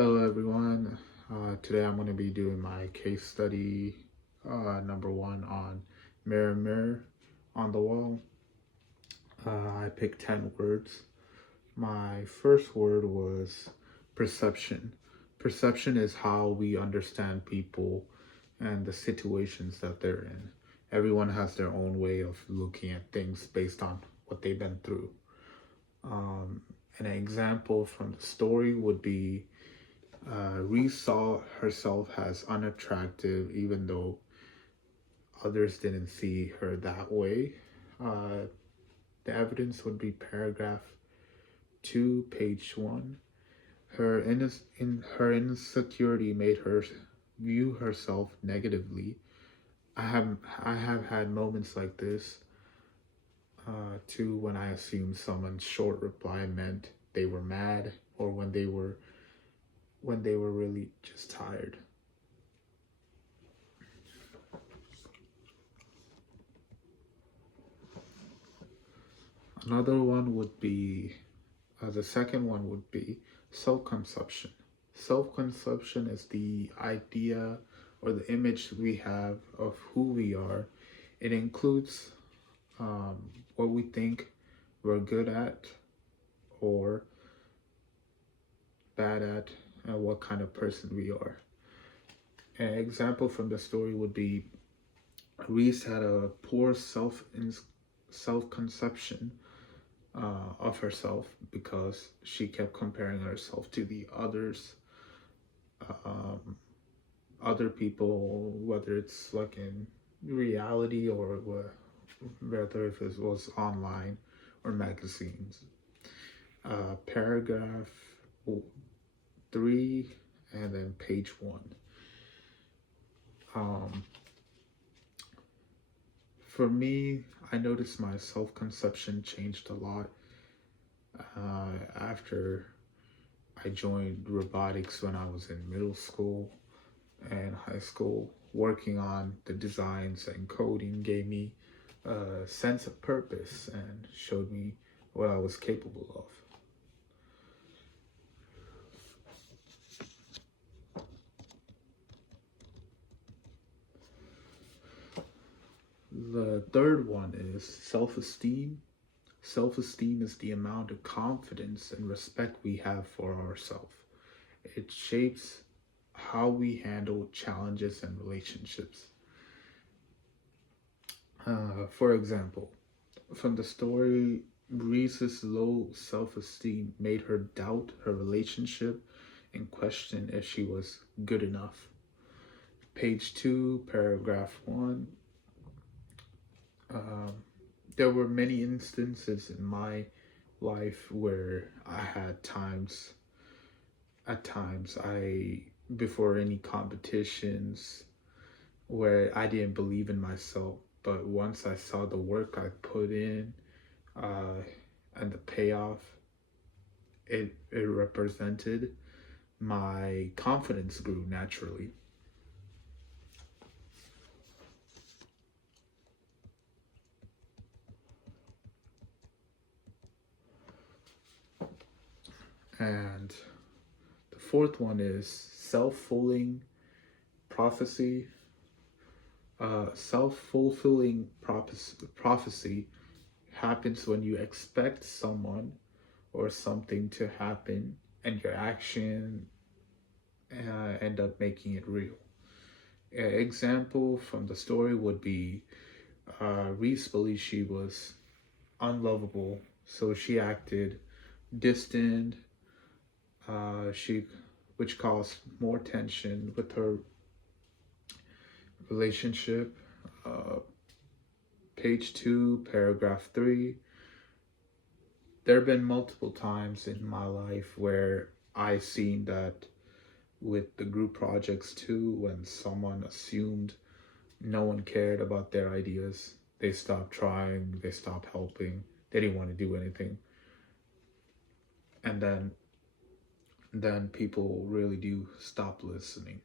Hello, everyone. Today I'm going to be doing my case study number one on Mirror Mirror on the Wall. I picked 10 words. My first word was perception. Perception is how we understand people and the situations that they're in. Everyone has their own way of looking at things based on what they've been through. Um, an example from the story would be Reese saw herself as unattractive, even though others didn't see her that way. Uh, the evidence would be paragraph 2, page 1. Her insecurity made her view herself negatively. I have had moments like this too, when I assumed someone's short reply meant they were mad, or when they were really just tired. Another one would be, the second one would be self conception. Self conception is the idea or the image we have of who we are. It includes what we think we're good at or bad at, and what kind of person we are. An example from the story would be Reese had a poor self conception of herself because she kept comparing herself to the um, other people, whether it's like in reality or whether if it was online or magazines. Paragraph 3 and then page 1. Um, for me, I noticed my self conception changed a lot after I joined robotics when I was in middle school and high school. Working on the designs and coding gave me a sense of purpose and showed me what I was capable of. The third one is self esteem. Self esteem is the amount of confidence and respect we have for ourselves. It shapes how we handle challenges and relationships. For example, from the story, Reese's low self esteem made her doubt her relationship and question if she was good enough. Page 2, paragraph 1. Um, there were many instances in my life where at times, before any competitions, where I didn't believe in myself. But once I saw the work I put in uh, and the payoff it represented, my confidence grew naturally. And the fourth one is self-fulfilling prophecy. Self-fulfilling prophecy happens when you expect someone or something to happen and your action end up making it real. An example from the story would be Reese believed she was unlovable, so she acted distant, she which caused more tension with her relationship. Uh, page 2, paragraph 3. There have been multiple times in my life where I seen that with the group projects too, when someone assumed no one cared about their ideas, they stopped trying, they stopped helping, they didn't want to do anything. And then people really do stop listening.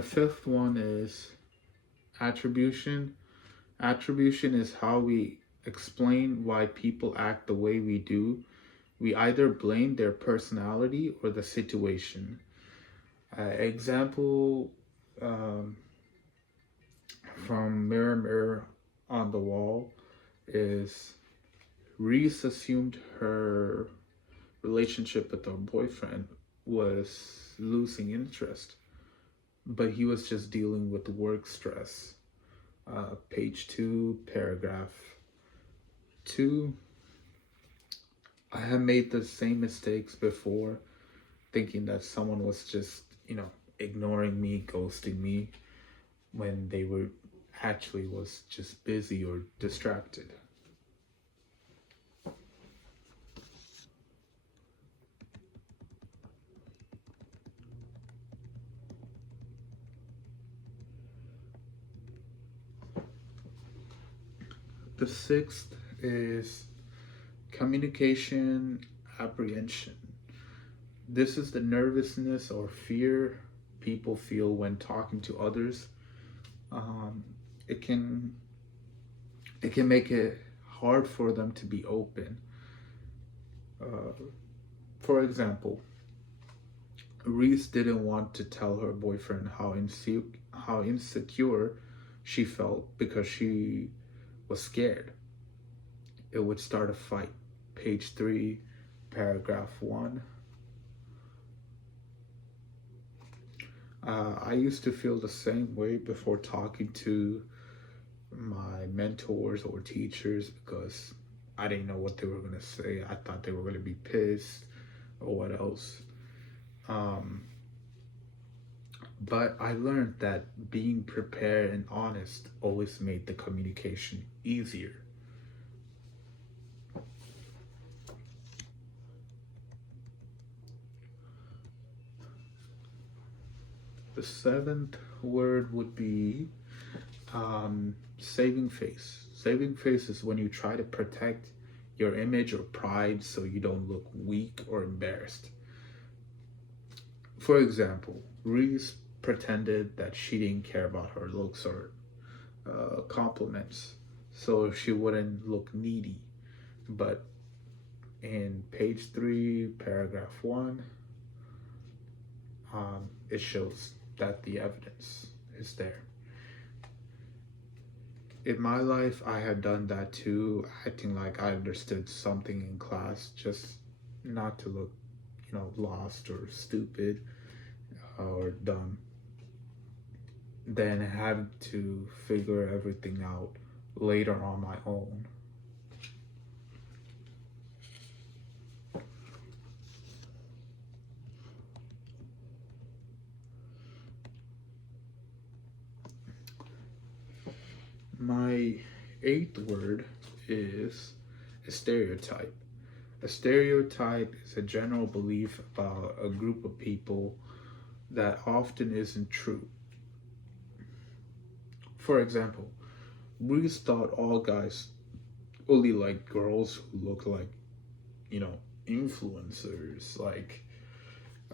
The fifth one is attribution. Attribution is how we explain why people act the way we do. We either blame their personality or the situation. Example um, from Mirror Mirror on the Wall is Reese assumed her relationship with her boyfriend was losing interest, but he was just dealing with work stress. Page 2, paragraph 2. I have made the same mistakes before, thinking that someone was just, ignoring me, ghosting me, when they were actually was just busy or distracted. The sixth is communication apprehension. This is the nervousness or fear people feel when talking to others. Um, it can make it hard for them to be open. Uh, for example, Reese didn't want to tell her boyfriend how insecure she felt because she was scared it would start a fight. Page 3, paragraph 1. I used to feel the same way before talking to my mentors or teachers because I didn't know what they were going to say. I thought they were going to be pissed or what else. But I learned that being prepared and honest always made the communication easier. The seventh word would be saving face. Saving face is when you try to protect your image or pride so you don't look weak or embarrassed. For example, Reese pretended that she didn't care about her looks or compliments so she wouldn't look needy. But in page 3, paragraph 1, it shows that the evidence is there. In my life, I had done that too, acting like I understood something in class just not to look, lost or stupid or dumb. Then having to figure everything out later on my own. My eighth word is a stereotype. A stereotype is a general belief about a group of people that often isn't true. For example, Reese thought all guys only like girls who look like, influencers, like,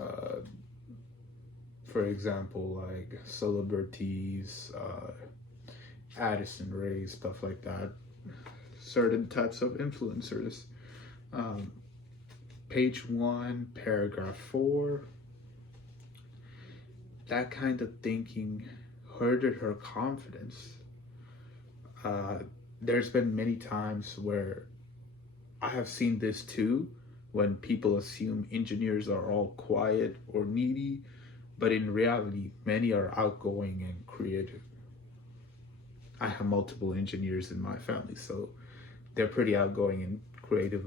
uh, for example, like celebrities, Addison Rae, stuff like that. Certain types of influencers. Um, page 1, paragraph 4. That kind of thinking hurted her confidence. There's been many times where I have seen this too, when people assume engineers are all quiet or needy, but in reality, many are outgoing and creative. I have multiple engineers in my family, so they're pretty outgoing and creative.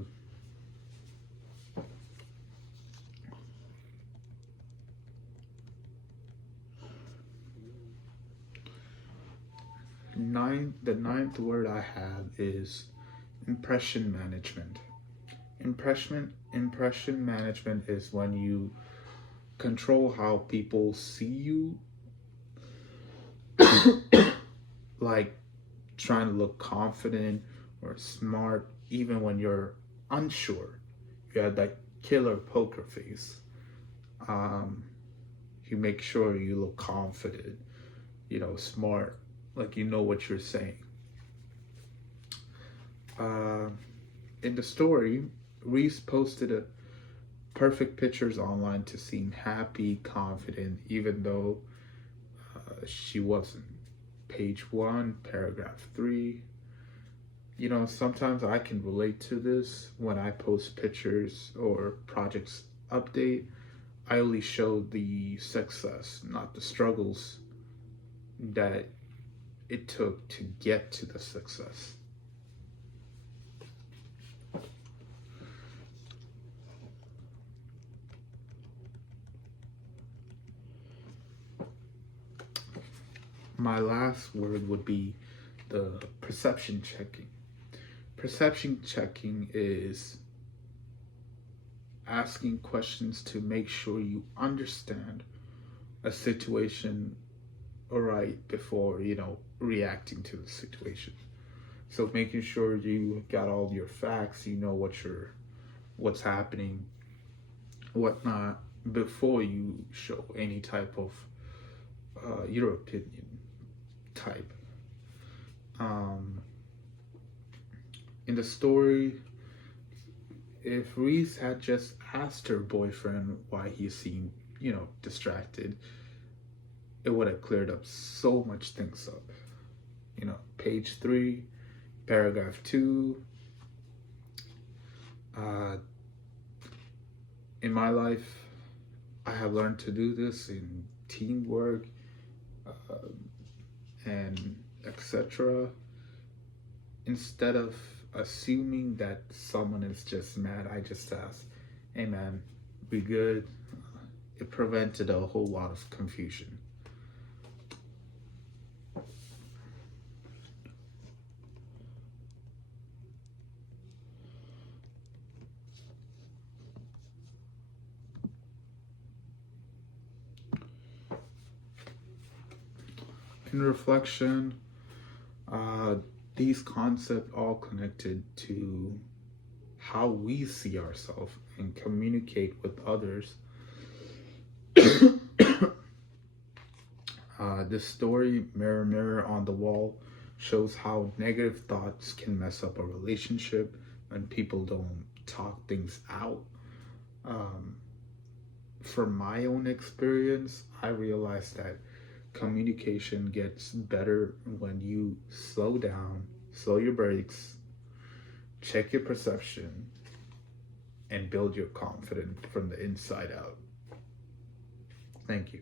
The ninth word I have is impression management. Impression management is when you control how people see you, like trying to look confident or smart even when you're unsure. You have that killer poker face. Um, You make sure you look confident, smart, like you know what you're saying. Uh, in the story, Reese posted a perfect pictures online to seem happy, confident, even though she wasn't. Page 1, paragraph 3. Sometimes I can relate to this when I post pictures or projects update. I only show the success, not the struggles that it took to get to the success. My last word would be the perception checking. Perception checking is asking questions to make sure you understand a situation right before, reacting to the situation. So making sure you got all your facts, you know what's happening, whatnot, before you show any type of your opinion type. In the story, if Reese had just asked her boyfriend why he seemed, distracted, it would have cleared up so much things up. Page 3, paragraph 2. In my life, I have learned to do this in teamwork and etc. Instead of assuming that someone is just mad, I just ask, hey man, we good? It prevented a whole lot of confusion. In reflection, these concepts all connected to how we see ourselves and communicate with others. This story, Mirror, Mirror on the Wall, shows how negative thoughts can mess up a relationship when people don't talk things out. From my own experience, I realized that communication gets better when you slow down, slow your brakes, check your perception, and build your confidence from the inside out. Thank you.